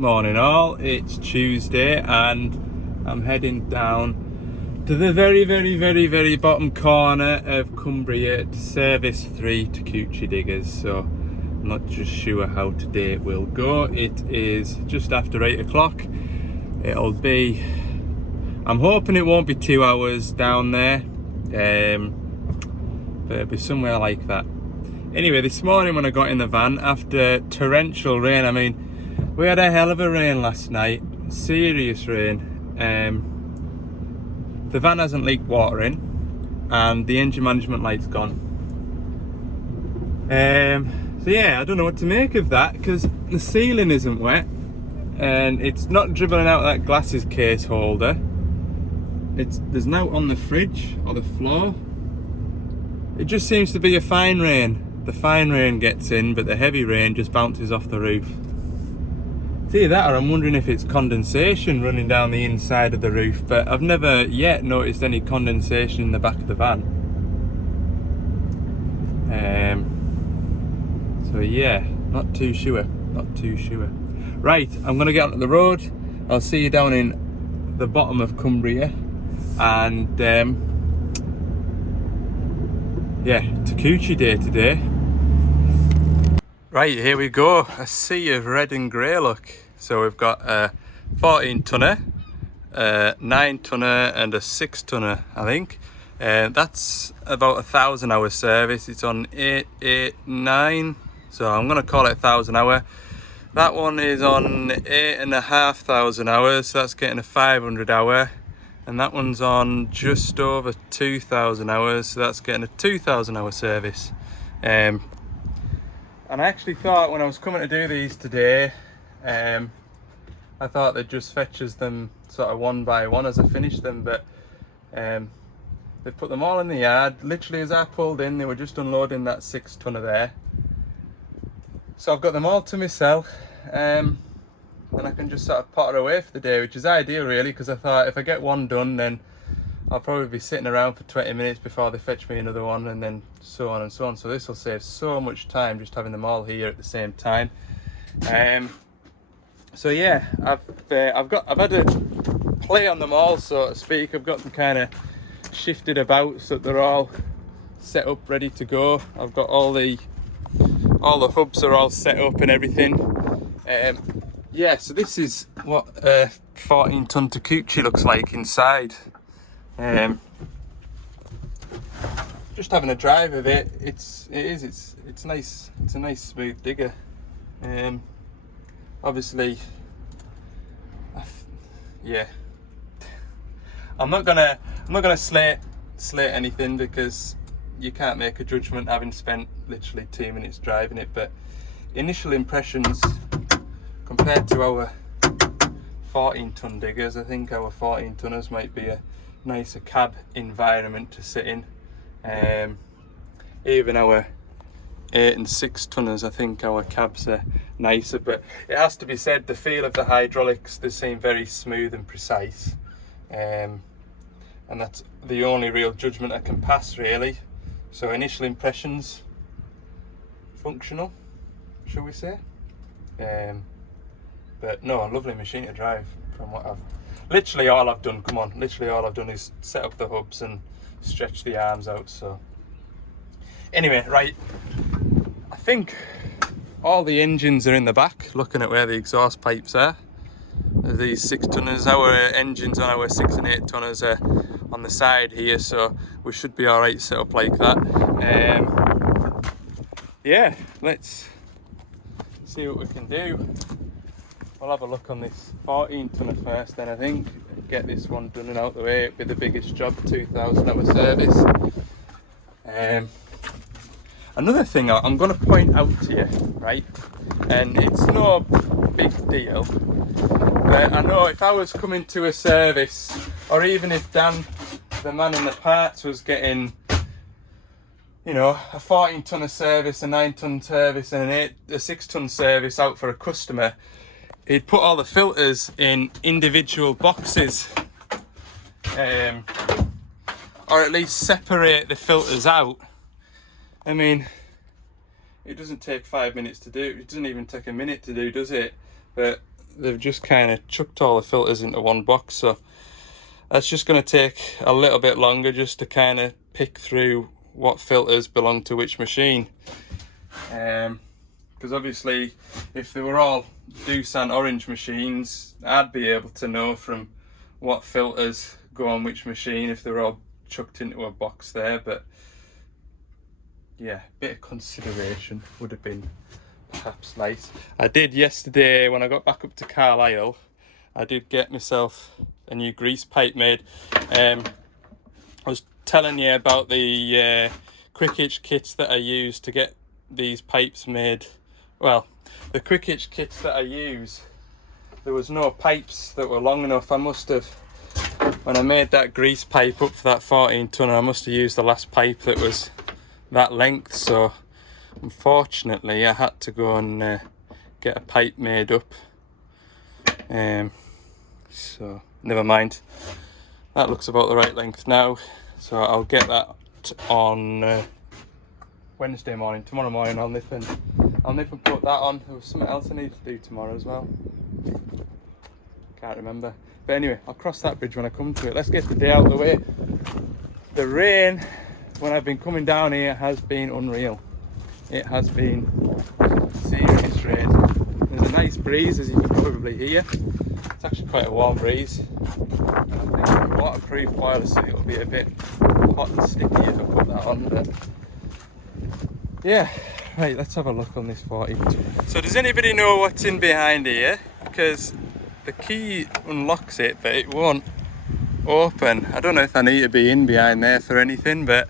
Morning all, it's Tuesday and I'm heading down to the very bottom corner of Cumbria to service 3 Takuchi diggers, so I'm not just sure how today it will go. It is just after 8 o'clock. It'll be, I'm hoping it won't be 2 hours down there, but it'll be somewhere like that. Anyway, this morning when I got in the van after torrential rain, I mean, we had a hell of a rain last night, serious rain. The van hasn't leaked water in and the engine management light's gone. So yeah, I don't know what to make of that because the ceiling isn't wet and it's not dribbling out that glasses case holder. There's no on the fridge or the floor. It just seems to be a fine rain. The fine rain gets in, but the heavy rain just bounces off the roof. It's either that or I'm wondering if it's condensation running down the inside of the roof, but I've never yet noticed any condensation in the back of the van. So yeah, not too sure. Right, I'm gonna get onto the road. I'll see you down in the bottom of Cumbria, and yeah, Takuchi day today. Right, here we go, a sea of red and grey look. So we've got a 14 tonner, a 9 tonner and a 6 tonner, I think. That's about 1,000 hour service. It's on 889, so I'm gonna call it 1,000 hour. That one is on 8,500 hours, so that's getting a 500 hour. And that one's on just over 2,000 hours, so that's getting a 2,000 hour service. And I actually thought when I was coming to do these today, I thought they'd just fetch us them sort of one by one as I finished them, but they put them all in the yard. Literally as I pulled in, they were just unloading that 6 tonner there. So I've got them all to myself, and I can just sort of potter away for the day, which is ideal really, because I thought if I get one done, then I'll probably be sitting around for 20 minutes before they fetch me another one, and then so on and so on. So this will save so much time just having them all here at the same time. So yeah, I've had a play on them all, so to speak. I've got them kind of shifted about so that they're all set up, ready to go. I've got all the hubs are all set up and everything. Yeah, so this is what a 14 ton Takuchi looks like inside. Just having a drive of it, it's nice. It's a nice smooth digger. Obviously, yeah. I'm not gonna slate anything because you can't make a judgment having spent literally 2 minutes driving it. But initial impressions compared to our 14 ton diggers, I think our 14 tonners might be a nicer cab environment to sit in. Even our 8 and 6 tonners, I think our cabs are nicer, but it has to be said, the feel of the hydraulics, they seem very smooth and precise, and that's the only real judgment I can pass really. So initial impressions, functional, shall we say. But no, a lovely machine to drive. From what literally all I've done is set up the hubs and stretch the arms out. So anyway, right, I think all the engines are in the back, looking at where the exhaust pipes are. These 6 tonners, our engines on our 6 and 8 tonners are on the side here, so we should be all right set up like that. Yeah, let's see what we can do. We'll have a look on this 14 tonner first, then I think get this one done and out the way. It'll be the biggest job, 2,000 hour service. Another thing I'm going to point out to you, right, and it's no big deal, but I know if I was coming to a service, or even if Dan, the man in the parts, was getting, you know, a 14 tonner service, a 9 ton service and a 6 ton service out for a customer, he'd put all the filters in individual boxes, or at least separate the filters out. I mean, it doesn't take 5 minutes to do, it doesn't even take a minute to do, does it? But they've just kind of chucked all the filters into one box, so that's just going to take a little bit longer just to kind of pick through what filters belong to which machine. Because obviously if they were all Doosan orange machines, I'd be able to know from what filters go on which machine if they were all chucked into a box there. But yeah, a bit of consideration would have been perhaps nice. I did yesterday when I got back up to Carlisle, I did get myself a new grease pipe made. I was telling you about the quick hitch kits that I used to get these pipes made. Well, the quick hitch kits that I use, there was no pipes that were long enough. I must have, when I made that grease pipe up for that 14 tonner, I must have used the last pipe that was that length, so unfortunately I had to go and get a pipe made up. So never mind, that looks about the right length now, so I'll get that on Wednesday morning. Tomorrow morning I'll nip and put that on. There was something else I need to do tomorrow as well, can't remember, but anyway, I'll cross that bridge when I come to it. Let's get the day out of the way. The rain when I've been coming down here has been unreal. It has been serious rain. There's a nice breeze, as you can probably hear. It's actually quite a warm breeze. I think waterproof boiler, so it'll be a bit hot and sticky if I put that on. But yeah, right, let's have a look on this 42. So does anybody know what's in behind here? Because the key unlocks it, but it won't open. I don't know if I need to be in behind there for anything, but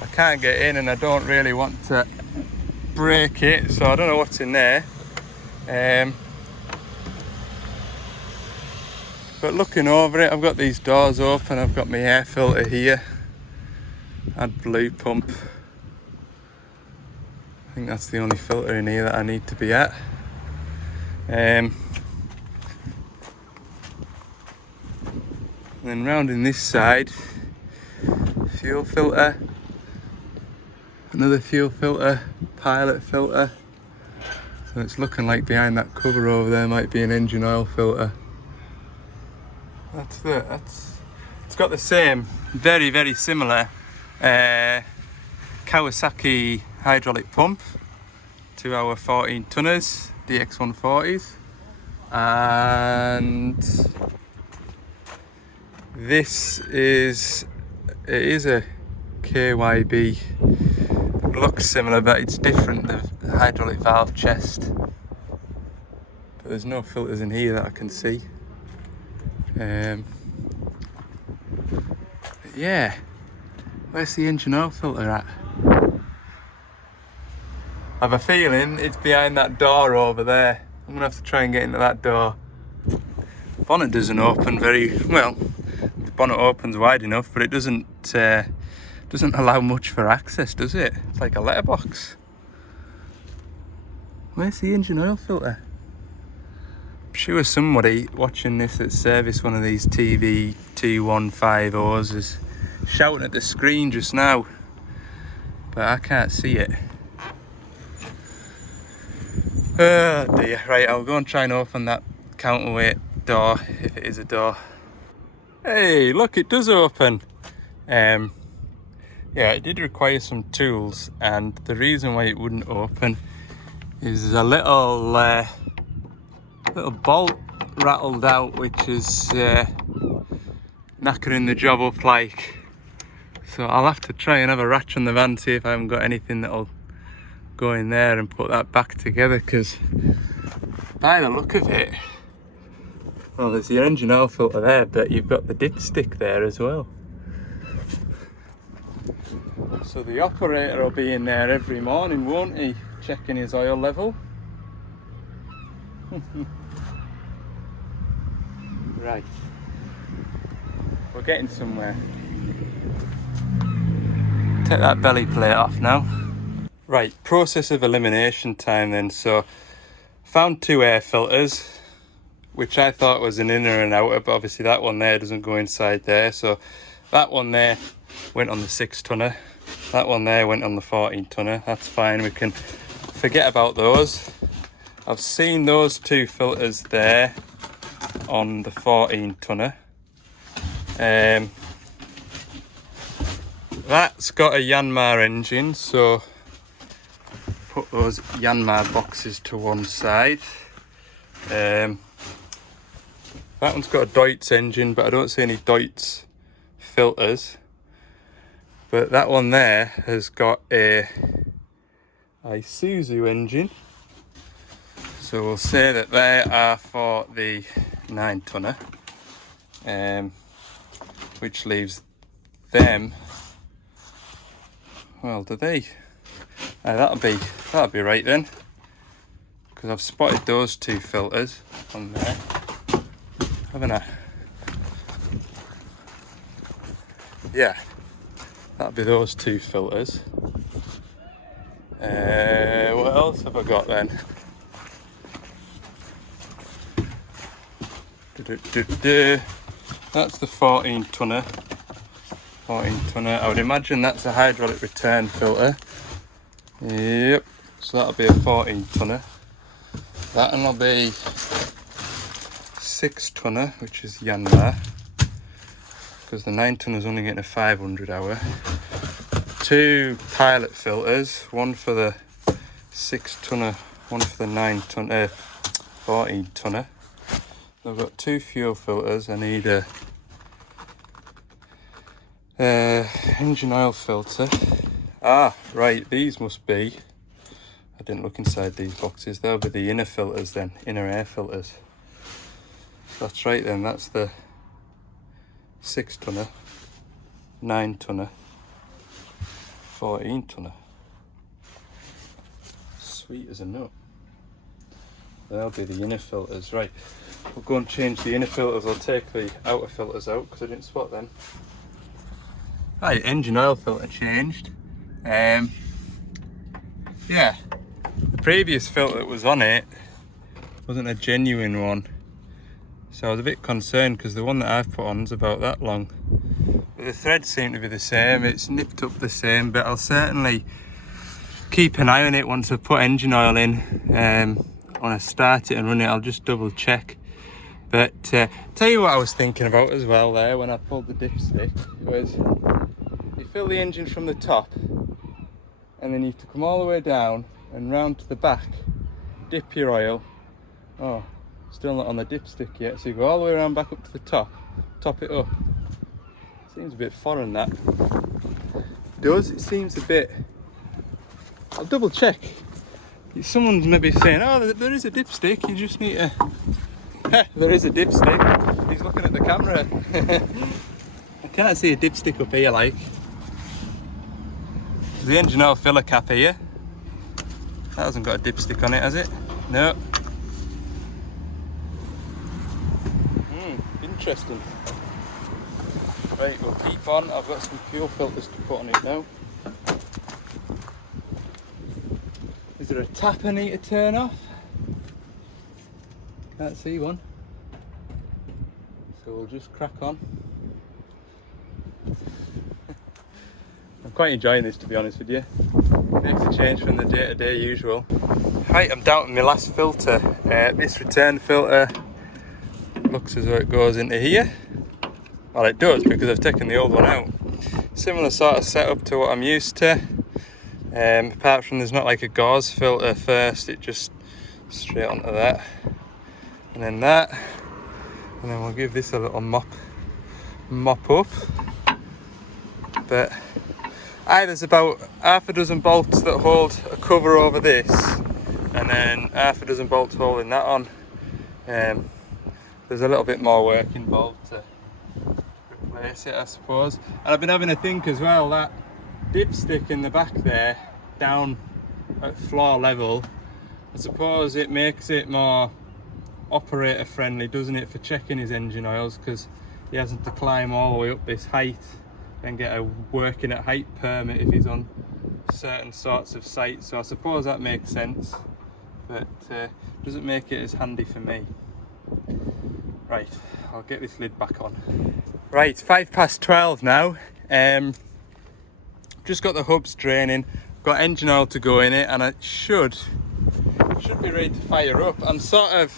I can't get in and I don't really want to break it, so I don't know what's in there. But looking over it, I've got these doors open, I've got my air filter here, add blue pump. I think that's the only filter in here that I need to be at. And then round in this side, fuel filter, another fuel filter, pilot filter. So it's looking like behind that cover over there might be an engine oil filter. It's got the same, very similar Kawasaki hydraulic pump to our 14 tonners, DX140s, and this is a KYB. It looks similar, but it's different, the hydraulic valve chest. But there's no filters in here that I can see. Yeah, where's the engine oil filter at? I have a feeling it's behind that door over there. I'm gonna have to try and get into that door. Bonnet doesn't open very well. The bonnet opens wide enough, but it doesn't allow much for access, does it? It's like a letterbox. Where's the engine oil filter? I'm sure somebody watching this at service one of these TV 215Os is shouting at the screen just now, but I can't see it. Oh dear. Right, I'll go and try and open that counterweight door, if it is a door. Hey, look, it does open. Yeah, it did require some tools, and the reason why it wouldn't open is a little bolt rattled out, which is knackering the job up like. So I'll have to try and have a ratch on the van, see if I haven't got anything that'll go in there and put that back together, because by the look of it, well, there's your engine oil filter there, but you've got the dipstick there as well. So the operator will be in there every morning, won't he? Checking his oil level. Right. We're getting somewhere. Take that belly plate off now. Right, process of elimination time then. So, found 2 air filters, which I thought was an inner and outer, but obviously that one there doesn't go inside there. So, that one there went on the 6 tonner. That one there went on the 14 tonner. That's fine, we can forget about those. I've seen those two filters there on the 14 tonner. That's got a Yanmar engine, so put those Yanmar boxes to one side. That one's got a Deutz engine, but I don't see any Deutz filters. But that one there has got a Isuzu engine, so we'll say that they are for the 9 tonner, which leaves them, well, do they? That'll be right then, because I've spotted those two filters on there, haven't I? Yeah, that'll be those two filters. What else have I got then? That's the 14 tonner. 14 tonner. I would imagine that's a hydraulic return filter. Yep. So that'll be a 14 tonner. That one will be 6 tonner, which is Yanmar, because the 9 tonner is only getting a 500 hour. 2 pilot filters, one for the 6 tonner, one for the 9 tonner, 14 tonner. I've got 2 fuel filters. I need a engine oil filter. Ah, right, these must be, I didn't look inside these boxes, they'll be the inner filters then, inner air filters. That's right then, that's the 6 tonner, 9 tonner, 14 tonner. Sweet as a nut. They'll be the inner filters. Right, we'll go and change the inner filters. I'll take the outer filters out because I didn't spot them. Right, engine oil filter changed. Yeah, the previous filter that was on it wasn't a genuine one, so I was a bit concerned because the one that I've put on is about that long. But the threads seem to be the same, it's nipped up the same, but I'll certainly keep an eye on it once I put engine oil in. When I start it and run it, I'll just double check. But tell you what I was thinking about as well there when I pulled the dipstick was, you fill the engine from the top and then you have to come all the way down and round to the back, dip your oil. Oh, still not on the dipstick yet, so you go all the way around back up to the top, top it up. Seems a bit foreign, that. Does, it seems a bit, I'll double check. Someone's maybe saying, oh, there is a dipstick, you just need to... There is a dipstick. He's looking at the camera. I can't see a dipstick up here, like. There's the engine oil filler cap here. That hasn't got a dipstick on it, has it? No. Interesting. Right, we'll keep on. I've got some fuel filters to put on it now. Is there a tap I need to turn off? Can't see one. So we'll just crack on. I'm quite enjoying this, to be honest with you. Makes a change from the day-to-day usual. Right, I'm down to my last filter. This return filter looks as though it goes into here. Well, it does because I've taken the old one out. Similar sort of setup to what I'm used to. Apart from there's not like a gauze filter first, it just straight onto that. And then that. And then we'll give this a little mop up. But there's about half a dozen bolts that hold a cover over this, and then half a dozen bolts holding that on. There's a little bit more work involved to replace it, I suppose. And I've been having a think as well, that dipstick in the back there, down at floor level, I suppose it makes it more operator friendly, doesn't it, for checking his engine oils, because he hasn't to climb all the way up this height and get a working at height permit if he's on certain sorts of sites. So I suppose that makes sense, but doesn't make it as handy for me. Right, I'll get this lid back on. Right, 12:05 now. Just got the hubs draining, got engine oil to go in it, and it should should be ready to fire up. I'm sort of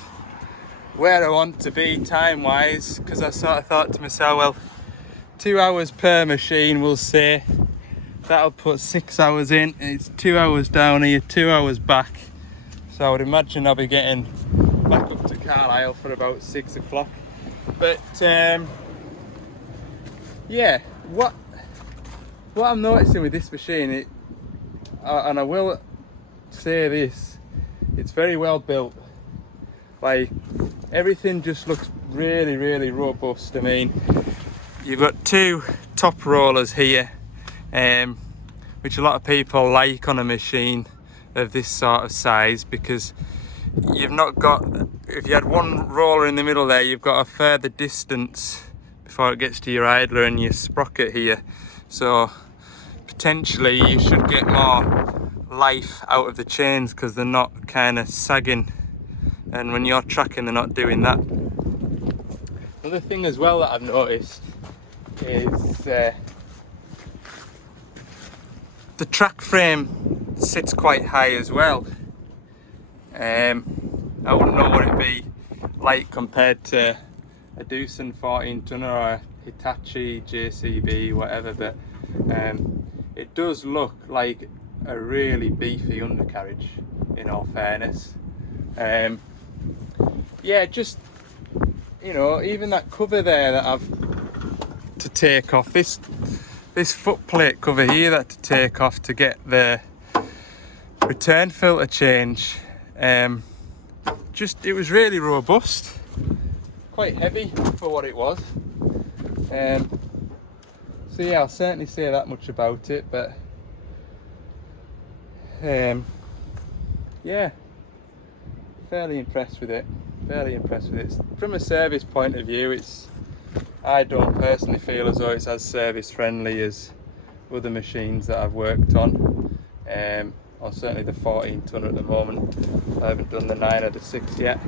where I want to be time wise, because I sort of thought to myself, well, 2 hours per machine, we'll say. That'll put 6 hours in. It's 2 hours down here, 2 hours back. So I would imagine I'll be getting back up to Carlisle for about 6 o'clock. But yeah, what I'm noticing with this machine, and I will say this, it's very well built. Like, everything just looks really, really robust. I mean, you've got 2 top rollers here, which a lot of people like on a machine of this sort of size, because you've not got, if you had one roller in the middle there, you've got a further distance before it gets to your idler and your sprocket here. So potentially you should get more life out of the chains because they're not kind of sagging, and when you're tracking they're not doing that. Another thing as well that I've noticed is the track frame sits quite high as well. I wouldn't know what it'd be like compared to a Doosan 14 tonner or a Hitachi, JCB, whatever, but it does look like a really beefy undercarriage, in all fairness. Yeah, just, you know, even that cover there that I've to take off, this foot plate cover here that to take off to get the return filter change, just, it was really robust, quite heavy for what it was. So yeah, I'll certainly say that much about it, but yeah, fairly impressed with it. From a service point of view, I don't personally feel as though it's as service friendly as other machines that I've worked on, or certainly the 14 tonner at the moment. I haven't done the 9 or the 6 yet.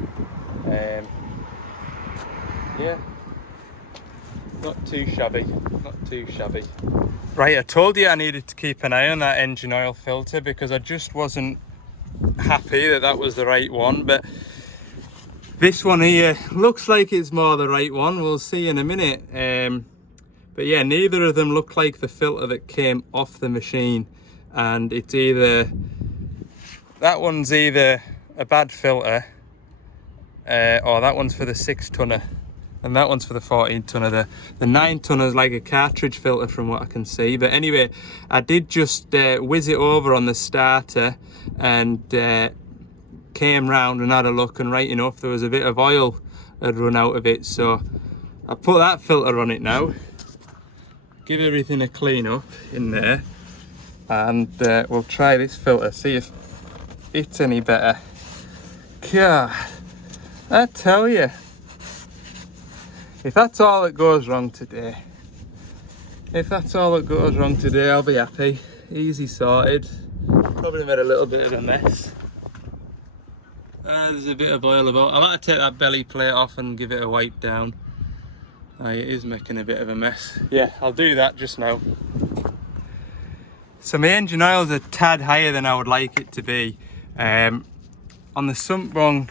Yeah, not too shabby. Right, I told you I needed to keep an eye on that engine oil filter because I just wasn't happy that was the right one, but this one here looks like it's more the right one. We'll see in a minute. But yeah, neither of them look like the filter that came off the machine, and it's either, that one's either a bad filter or that one's for the 6 tonner and that one's for the 14 tonner. The 9 tonner is like a cartridge filter from what I can see. But anyway, I did just whiz it over on the starter and came round and had a look, and right enough there was a bit of oil had run out of it, so I put that filter on it now, give everything a clean up in there, and we'll try this filter, see if it's any better. God, I tell you, if that's all that goes wrong today, I'll be happy. Easy sorted. Probably made a little bit of a mess. There's a bit of oil about. I'll have to take that belly plate off and give it a wipe down. It is making a bit of a mess. Yeah, I'll do that just now. So my engine oil's a tad higher than I would like it to be. On the sump bung,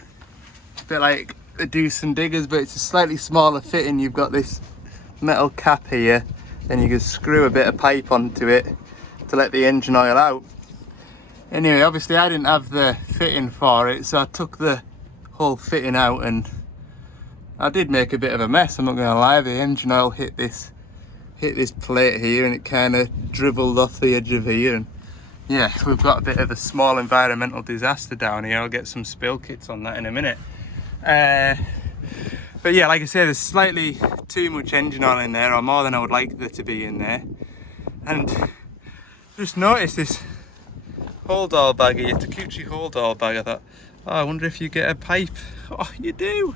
it's a bit like the Doosan diggers, but it's a slightly smaller fitting. You've got this metal cap here, then you can screw a bit of pipe onto it to let the engine oil out. Anyway, obviously I didn't have the fitting for it, so I took the whole fitting out and I did make a bit of a mess, I'm not going to lie. The engine oil hit this plate here and it kind of dribbled off the edge of here, and yeah, we've got a bit of a small environmental disaster down here. I'll get some spill kits on that in a minute. But yeah, like I say, there's slightly too much engine oil in there, or more than I would like there to be in there. And just noticed this hold all bag here, Takuchi hold all bag. I thought, oh, I wonder if you get a pipe. Oh, you do.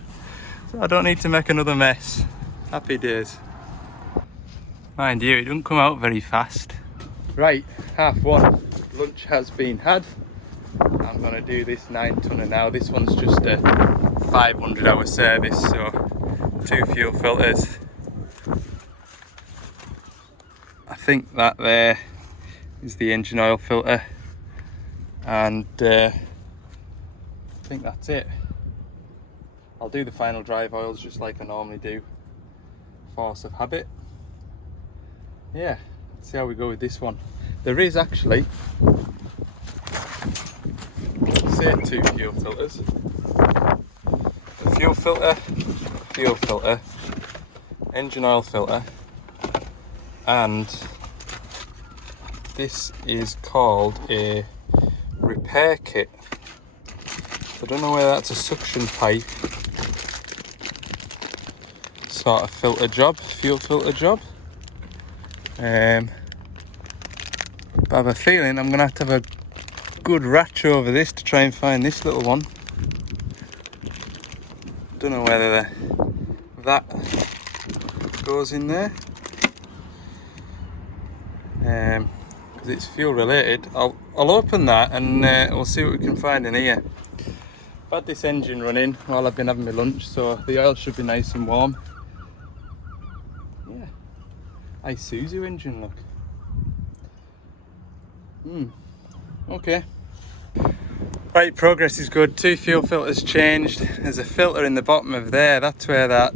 So I don't need to make another mess. Happy days. Mind you, it doesn't come out very fast. Right, 1:30. Lunch has been had. I'm going to do this 9 tonner now. This one's just a 500-hour service, so 2 fuel filters. I think that there is the engine oil filter, and I think that's it. I'll do the final drive oils just like I normally do. Force of habit. Yeah, let's see how we go with this one. There is actually, say, 2 fuel filters. A fuel filter, engine oil filter, and this is called a repair kit. I don't know whether that's a suction pipe sort of filter job, fuel filter job. But I have a feeling I'm going to have a good ratch over this to try and find this little one. Don't know whether that goes in there. Because it's fuel related. I'll open that and we'll see what we can find in here. I've had this engine running while I've been having my lunch, so the oil should be nice and warm. Yeah, Isuzu engine, look. Okay. Right, progress is good. 2 fuel filters changed. There's a filter in the bottom of there. That's where that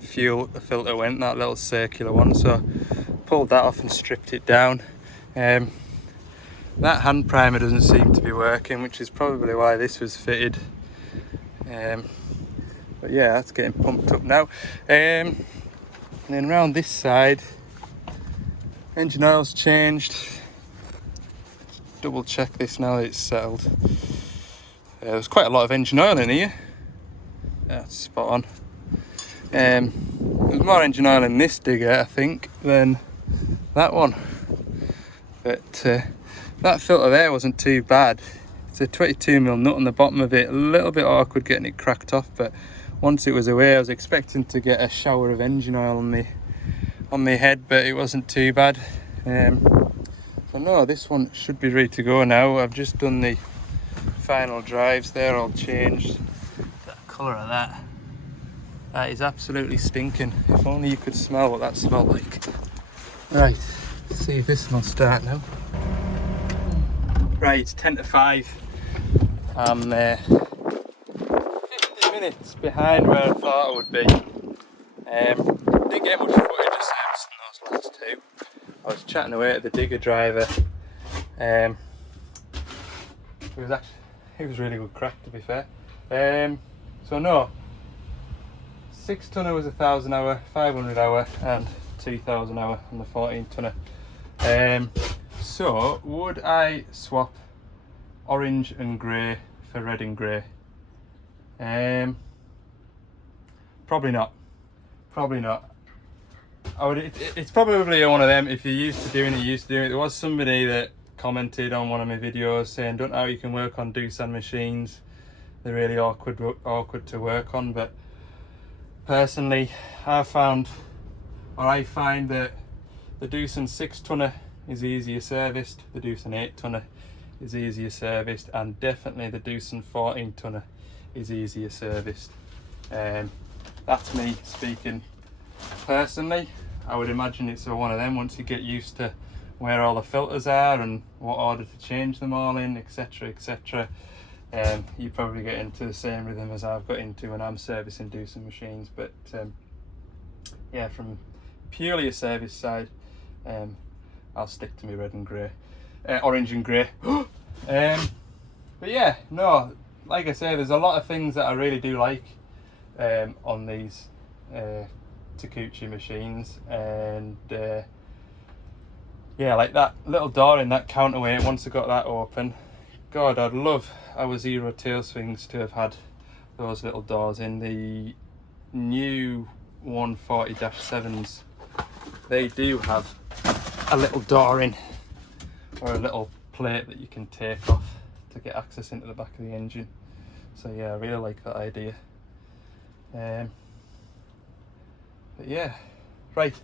fuel filter went, that little circular one. So pulled that off and stripped it down. That hand primer doesn't seem to be working, which is probably why this was fitted. But yeah, that's getting pumped up now. And then around this side, engine oil's changed. Double check this now that it's settled. There's quite a lot of engine oil in here. That's spot on. There's more engine oil in this digger, I think, than that one. But that filter there wasn't too bad. It's a 22mm nut on the bottom of it. A little bit awkward getting it cracked off, but once it was away, I was expecting to get a shower of engine oil on my head, but it wasn't too bad. So no, this one should be ready to go now. I've just done the final drives. They're all changed. The colour of that. That is absolutely stinking. If only you could smell what that smelled like. Right, let's see if this one will start now. Right, it's 10 to 5. I'm 50 minutes behind where I thought I would be. Didn't get much footage of servicing those last 2. I was chatting away to the digger driver. It was really good crack, to be fair. So no, 6 tonner was 1,000 hour, 500 hour, and 2,000 hour on the 14 tonner. So would I swap orange and grey for red and grey? Probably not. Probably not. It's probably one of them. If you're used to doing it, There was somebody that commented on one of my videos saying, don't know how you can work on Doosan machines. They're really awkward to work on. But personally, I find that the Doosan 6 tonner is easier serviced, the Doosan 8 tonner is easier serviced, and definitely the Doosan 14 tonner is easier serviced. That's me speaking personally. I would imagine it's one of them. Once you get used to where all the filters are and what order to change them all in, etc, etc, you probably get into the same rhythm as I've got into when I'm servicing Doosan machines. But yeah, from purely a service side, I'll stick to my red and grey, orange and grey. But yeah, no, like I say, there's a lot of things that I really do like on these Takeuchi machines, and yeah, like that little door in that counterweight. Once I got that open, God, I'd love our Zero tail swings to have had those little doors in. The new 140-7s, they do have a little door in, or a little plate that you can take off to get access into the back of the engine. So yeah, I really like that idea. But yeah, right,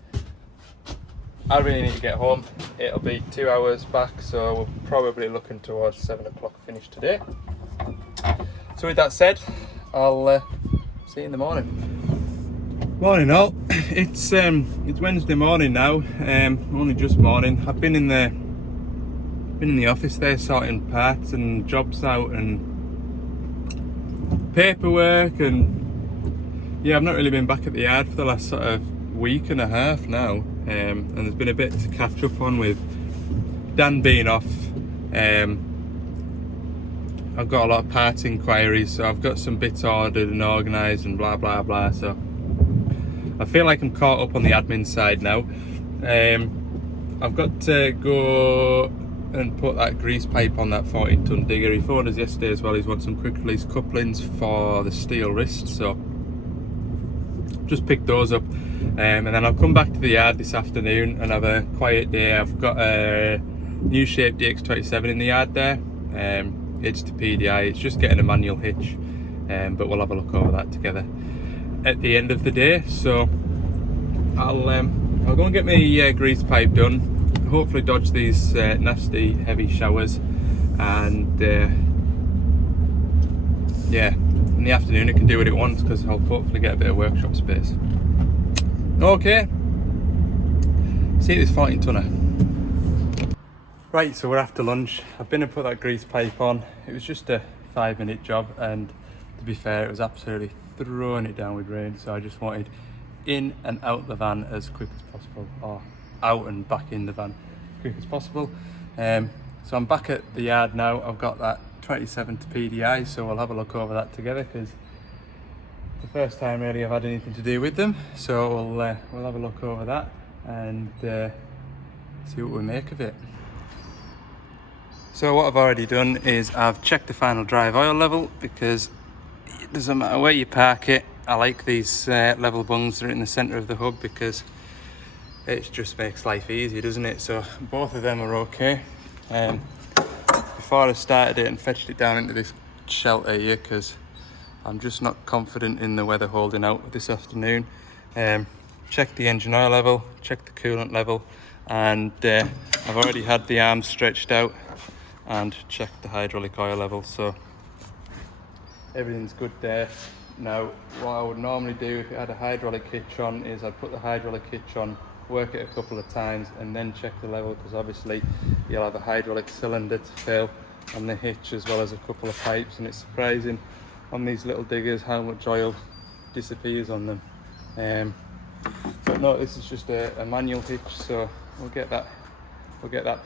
I really need to get home. It'll be 2 hours back, so we're probably looking towards 7 o'clock finish today. So with that said, I'll see you in the morning. Morning all. It's Wednesday morning now. Only just morning. I've been in the office there sorting parts and jobs out, and paperwork, and yeah, I've not really been back at the yard for the last sort of week and a half now, and there's been a bit to catch up on with Dan being off. I've got a lot of parts inquiries, so I've got some bits ordered and organised and blah blah blah, so I feel like I'm caught up on the admin side now. I've got to go and put that grease pipe on that 14-ton digger. He phoned us yesterday as well. He's wanted some quick release couplings for the steel wrist, so just picked those up, and then I'll come back to the yard this afternoon and have a quiet day. I've got a new shape DX27 in the yard there, hitch to PDI. It's just getting a manual hitch, but we'll have a look over that together at the end of the day. So I'll go and get my grease pipe done, hopefully dodge these nasty heavy showers, and yeah, in the afternoon I can do what it wants because I'll hopefully get a bit of workshop space. Okay, see this 14 tonner. Right, so we're after lunch. I've been and put that grease pipe on. It was just a 5-minute job, and to be fair, it was absolutely throwing it down with rain, so I just wanted in and out the van as quick as possible, or out and back in the van as quick as possible. So I'm back at the yard now. I've got that 27 to PDI, so we'll have a look over that together because the first time really I've had anything to do with them. So we'll have a look over that and see what we make of it. So what I've already done is I've checked the final drive oil level, because it doesn't matter where you park it. I like these level bungs that are in the centre of the hub because it just makes life easy, doesn't it? So both of them are okay. Before I started it and fetched it down into this shelter here, because I'm just not confident in the weather holding out this afternoon, checked the engine oil level, checked the coolant level, and I've already had the arms stretched out and checked the hydraulic oil level, so everything's good there. Now, what I would normally do if it had a hydraulic hitch on is I'd put the hydraulic hitch on, work it a couple of times, and then check the level, because obviously you'll have a hydraulic cylinder to fill on the hitch as well as a couple of pipes, and it's surprising on these little diggers how much oil disappears on them. But no, this is just a manual hitch, so we'll get that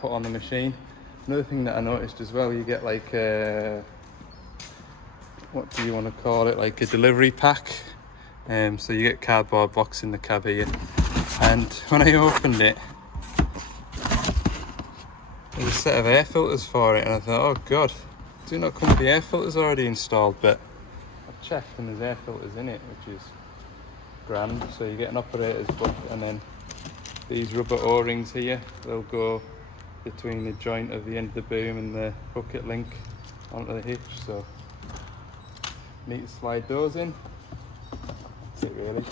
put on the machine. Another thing that I noticed as well, you get like what do you want to call it, like a delivery pack. So you get a cardboard box in the cab here, and when I opened it, there's a set of air filters for it, and I thought, oh god, do not come with the air filters already installed, but I've checked and there's air filters in it, which is grand. So you get an operator's book, and then these rubber O-rings here, they'll go between the joint of the end of the boom and the bucket link onto the hitch, so need to slide those in. That's it really.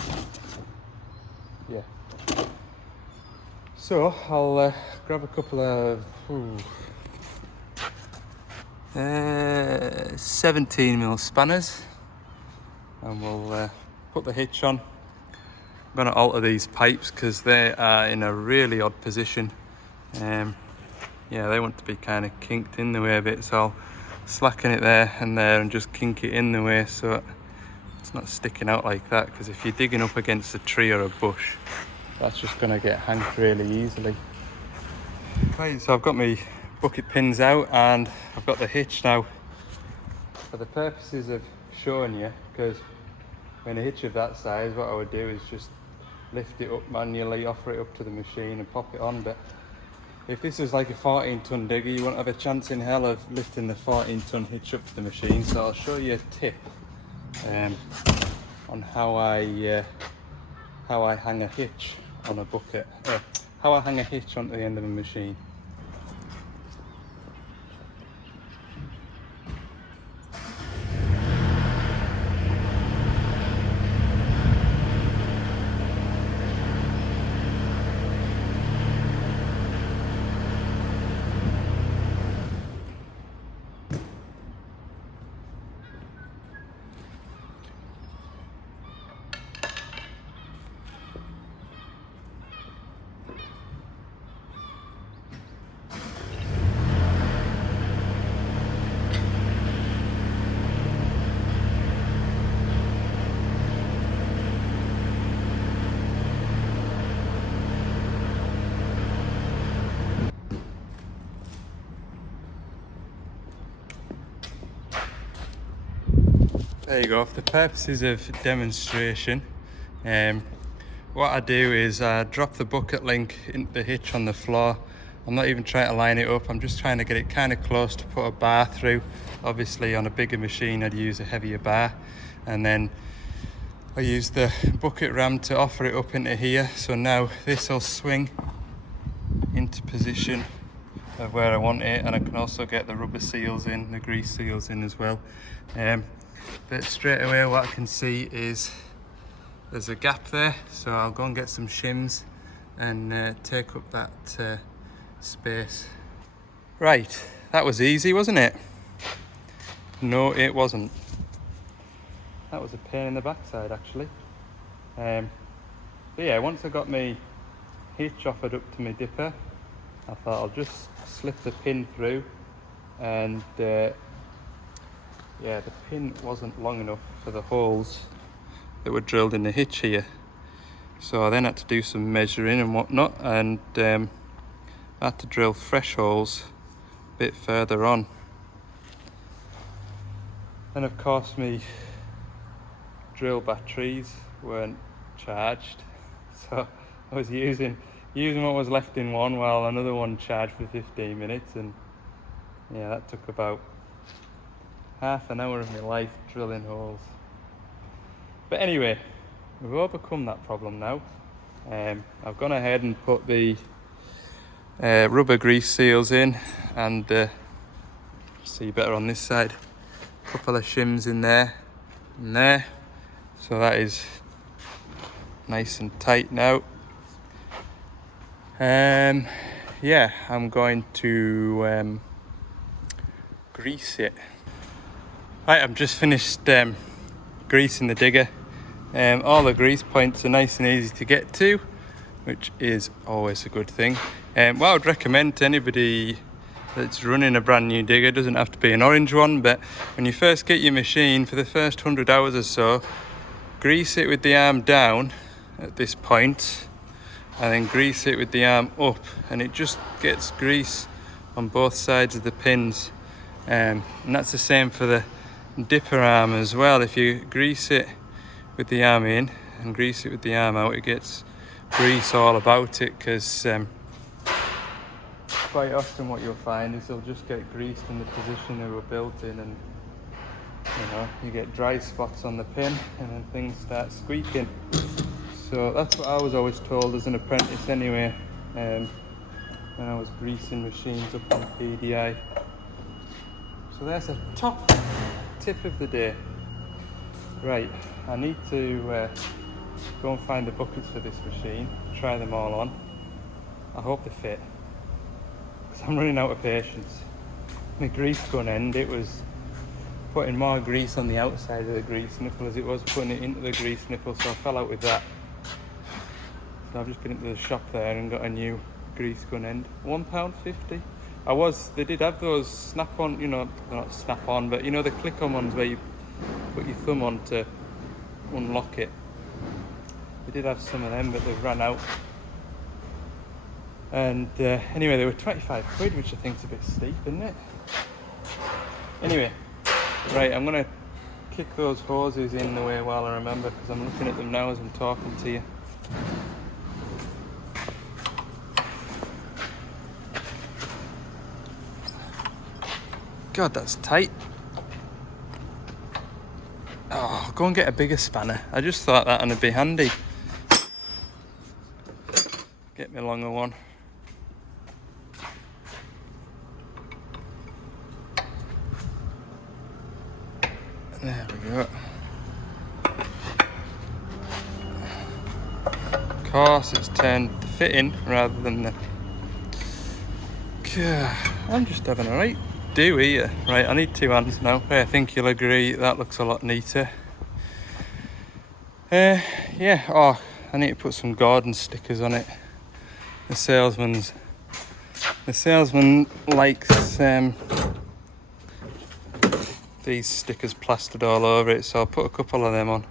Yeah. So I'll grab a couple of 17mm spanners, and we'll put the hitch on. I'm going to alter these pipes because they are in a really odd position. Yeah, they want to be kind of kinked in the way a bit, so I'll slacken it there and just kink it in the way so it's not sticking out like that, because if you're digging up against a tree or a bush, that's just going to get hanked really easily. Right, so I've got my bucket pins out and I've got the hitch now. For the purposes of showing you, because when a hitch of that size, what I would do is just lift it up manually, offer it up to the machine and pop it on. But if this is like a 14-ton digger, you won't have a chance in hell of lifting the 14-ton hitch up to the machine. So I'll show you a tip on how I hang a hitch on a bucket, how I hang a hitch onto the end of a machine. There you go. For the purposes of demonstration, what I do is I drop the bucket link into the hitch on the floor. I'm not even trying to line it up, I'm just trying to get it kind of close to put a bar through. Obviously on a bigger machine I'd use a heavier bar, and then I use the bucket ram to offer it up into here. So now this will swing into position of where I want it, and I can also get the rubber seals in, the grease seals in as well. But straight away what I can see is there's a gap there, so I'll go and get some shims and take up that space. Right, that was easy, wasn't it? No, it wasn't. That was a pain in the backside actually. But yeah, once I got my hitch offered up to my dipper, I thought I'll just slip the pin through, and yeah, the pin wasn't long enough for the holes that were drilled in the hitch here. So I then had to do some measuring and whatnot, and I had to drill fresh holes a bit further on. And of course my drill batteries weren't charged, so I was using what was left in one while another one charged for 15 minutes, and yeah, that took about half an hour of my life drilling holes. But anyway, we've overcome that problem now. I've gone ahead and put the rubber grease seals in, and see better on this side, a couple of shims in there and there, so that is nice and tight now. Yeah, I'm going to grease it. Right, I've just finished greasing the digger. All the grease points are nice and easy to get to, which is always a good thing. What I would recommend to anybody that's running a brand new digger, it doesn't have to be an orange one, but when you first get your machine, for the first 100 hours or so, grease it with the arm down at this point, and then grease it with the arm up, and it just gets grease on both sides of the pins. And that's the same for the dipper arm as well. If you grease it with the arm in and grease it with the arm out, it gets grease all about it, because quite often what you'll find is they'll just get greased in the position they were built in, and you get dry spots on the pin and then things start squeaking. So that's what I was always told as an apprentice anyway, when I was greasing machines up on PDI. So there's a top tip of the day. Right, I need to go and find the buckets for this machine, try them all on. I hope they fit, because I'm running out of patience. My grease gun end, it was putting more grease on the outside of the grease nipple as it was putting it into the grease nipple, so I fell out with that. So I've just been into the shop there and got a new grease gun end. £1.50. They did have those snap-on, they're not snap-on, but the click-on ones where you put your thumb on to unlock it. They did have some of them, but they've ran out. And anyway, they were 25 quid, which I think is a bit steep, isn't it? Anyway, right, I'm going to kick those hoses in the way while I remember, because I'm looking at them now as I'm talking to you. God, that's tight. Oh, I'll go and get a bigger spanner. I just thought that would be handy. Get me a longer one. There we go. Of course, it's turned the fitting rather than the... I'm just having a right do here. Right, I need two hands now. I think you'll agree that looks a lot neater. Yeah, I need to put some Gordon stickers on it. The salesman likes these stickers plastered all over it, so I'll put a couple of them on.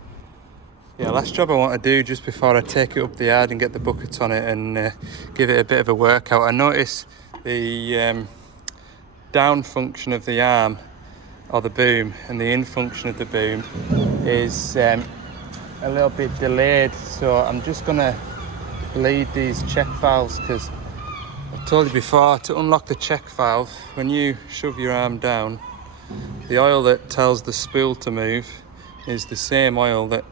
Yeah, last job I want to do just before I take it up the yard and get the buckets on it and give it a bit of a workout. I notice the down function of the arm or the boom, and the in function of the boom is a little bit delayed, so I'm just gonna bleed these check valves, because I've told you before, to unlock the check valve, when you shove your arm down, the oil that tells the spool to move is the same oil that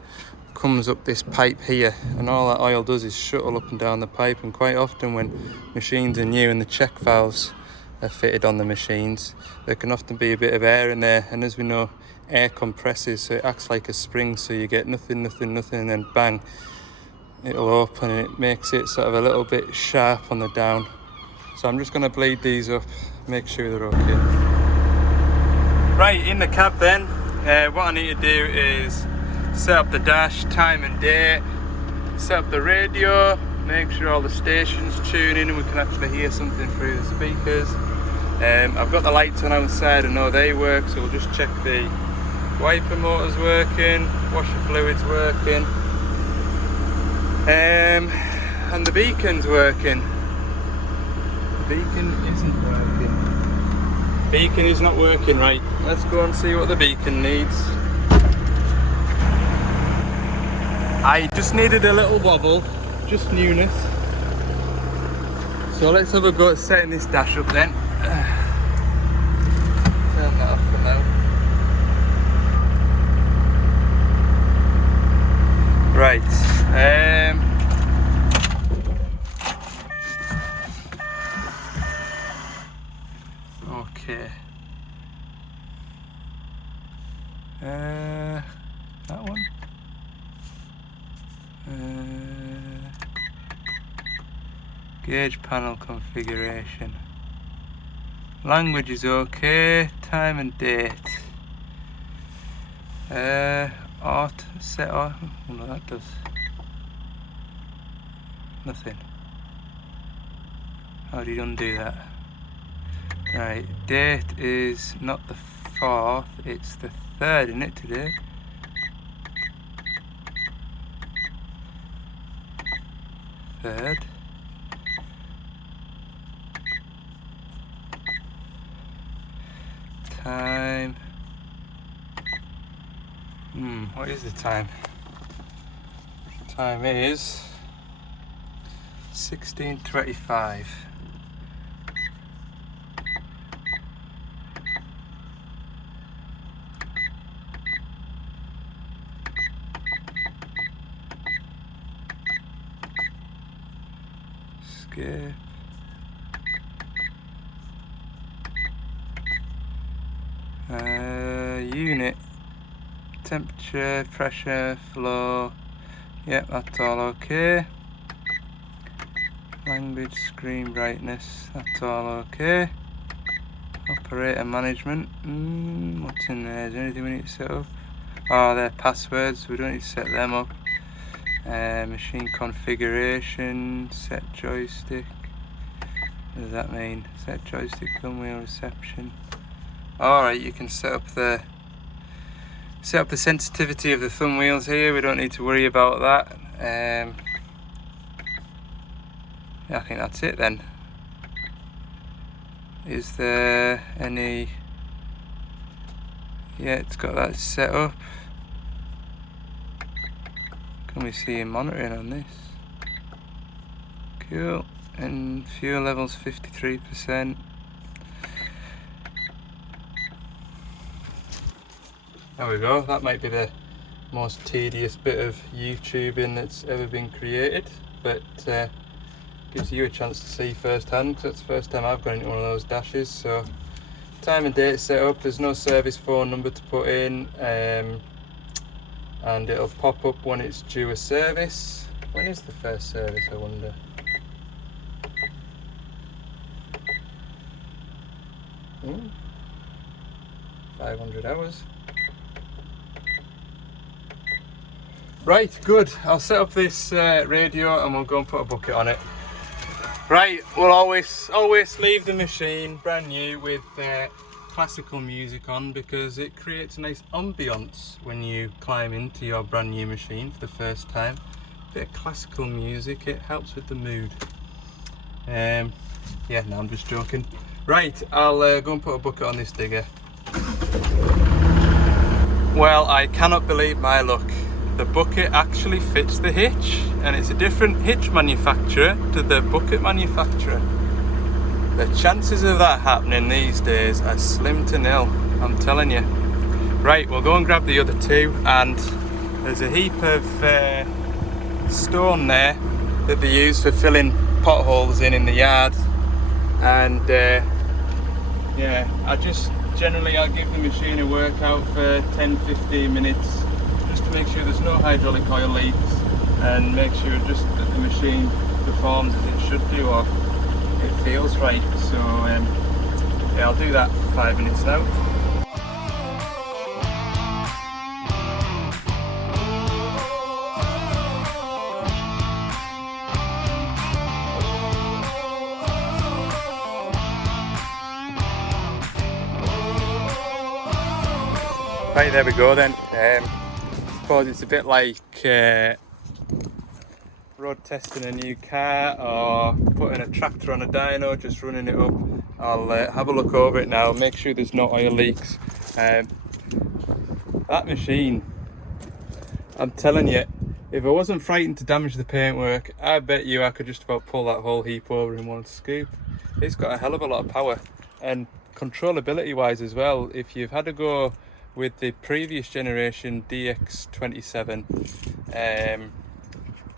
comes up this pipe here, and all that oil does is shuttle up and down the pipe. And quite often when machines are new and the check valves are fitted on the machines, there can often be a bit of air in there, and as we know, air compresses, so it acts like a spring, so you get nothing, and then bang, it'll open, and it makes it sort of a little bit sharp on the down. So I'm just going to bleed these up, make sure they're okay. Right, in the cab then, what I need to do is set up the dash, time and date, set up the radio, make sure all the stations tune in and we can actually hear something through the speakers. I've got the lights on outside, I know they work, so we'll just check the wiper motor's working, washer fluid's working, and the beacon's working. The beacon isn't working. Beacon is not working, right. Let's go and see what the beacon needs. I just needed a little wobble, just newness. So let's have a go at setting this dash up then. Turn that off for now. Right. Okay. That one. Gauge panel configuration. Language is okay. Time and date. Art set art. Oh no, that does nothing. How do you undo that? Right, date is not the 4th, it's the 3rd, isn't it, today? Third. Time. What is the time? Time is 16:25. Skip. Unit. Temperature, pressure, flow. Yep, that's all okay. Language, screen brightness, that's all okay. Operator management. What's in there? Is there anything we need to set up? Oh, they're passwords, we don't need to set them up. Machine configuration, set joystick. What does that mean? Set joystick, thumb wheel reception. Alright, you can set up the sensitivity of the thumb wheels here. We don't need to worry about that. Yeah, I think that's it then. Is there any... Yeah, it's got that set up. Can we see monitoring on this? Cool. And fuel levels 53%. There we go. That might be the most tedious bit of YouTubing that's ever been created, but gives you a chance to see firsthand, because that's the first time I've gone into one of those dashes. So time and date set up, there's no service phone number to put in, and it'll pop up when it's due a service. When is the first service, I wonder? Hmm? 500 hours. Right, good. I'll set up this radio and we'll go and put a bucket on it. Right, we'll always leave the machine brand new with classical music on, because it creates a nice ambience when you climb into your brand new machine for the first time. A bit of classical music, it helps with the mood. Yeah, no, I'm just joking. Right, I'll go and put a bucket on this digger. Well, I cannot believe my luck. The bucket actually fits the hitch, and it's a different hitch manufacturer to the bucket manufacturer. The chances of that happening these days are slim to nil, I'm telling you. Right, we'll go and grab the other two, and there's a heap of stone there that they use for filling potholes in the yard. And yeah, I'll give the machine a workout for 10-15 minutes just to make sure there's no hydraulic oil leaks and make sure just that the machine performs as it should do, or it feels right. So yeah, I'll do that for 5 minutes now. Right, there we go then. I suppose it's a bit like road testing a new car or putting a tractor on a dyno, just running it up. I'll have a look over it now, make sure there's no oil leaks. That machine, I'm telling you, if I wasn't frightened to damage the paintwork, I bet you I could just about pull that whole heap over in one scoop. It's got a hell of a lot of power, and controllability wise as well. If you've had a go with the previous generation DX27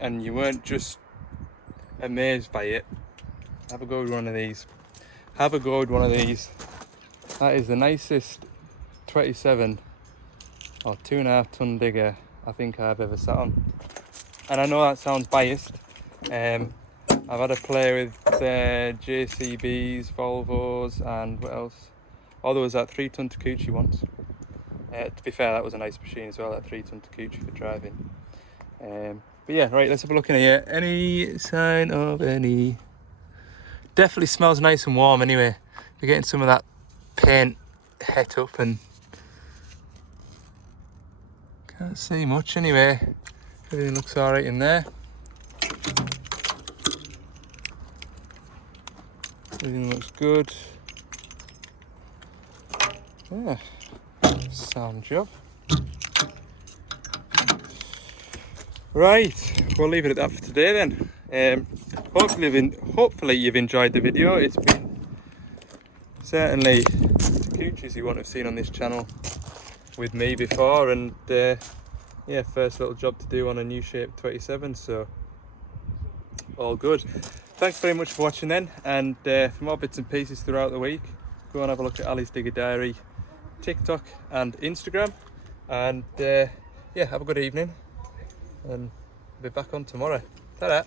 and you weren't just amazed by it, have a go with one of these. Have a go with one of these. That is the nicest 27 or 2.5 ton digger I think I've ever sat on. And I know that sounds biased. I've had a play with JCBs, Volvos, and what else? Oh, there was that 3 ton Takeuchi once. To be fair, that was a nice machine as well, that 3 ton Takeuchi for driving. But yeah, right, let's have a look in here. Any sign of any... Definitely smells nice and warm anyway. We're getting some of that paint het up, and can't see much anyway. Everything looks alright in there. Everything looks good. Yeah, sound job. Right, we'll leave it at that for today then. Hopefully you've enjoyed the video. It's been certainly Takeuchis you won't have seen on this channel with me before, and yeah, first little job to do on a new shape 27, so all good. Thanks very much for watching then, and for more bits and pieces throughout the week, go and have a look at Ali's Digger Diary, TikTok and Instagram, and yeah, have a good evening, and be back on tomorrow. Ta-da!